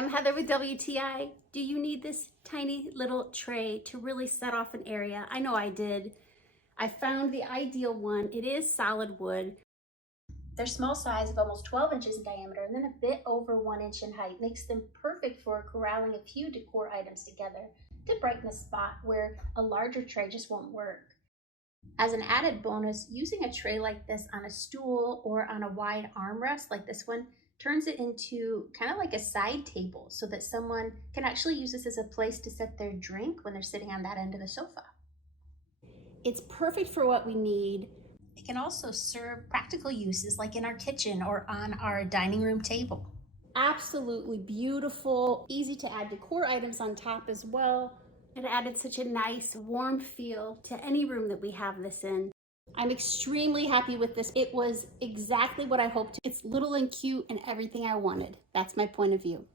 I'm Heather with WTI. Do you need this tiny little tray to really set off an area? I know I did. I found the ideal one. It is solid wood. Their small size of almost 12 inches in diameter and then a bit over 1 inch in height makes them perfect for corralling a few decor items together to brighten a spot where a larger tray just won't work. As an added bonus, using a tray like this on a stool or on a wide armrest like this one turns it into kind of like a side table so that someone can actually use this as a place to set their drink when they're sitting on that end of the sofa. It's perfect for what we need. It can also serve practical uses like in our kitchen or on our dining room table. Absolutely beautiful, easy to add decor items on top as well. It added such a nice warm feel to any room that we have this in. I'm extremely happy with this. It was exactly what I hoped. It's little and cute and everything I wanted. That's my point of view.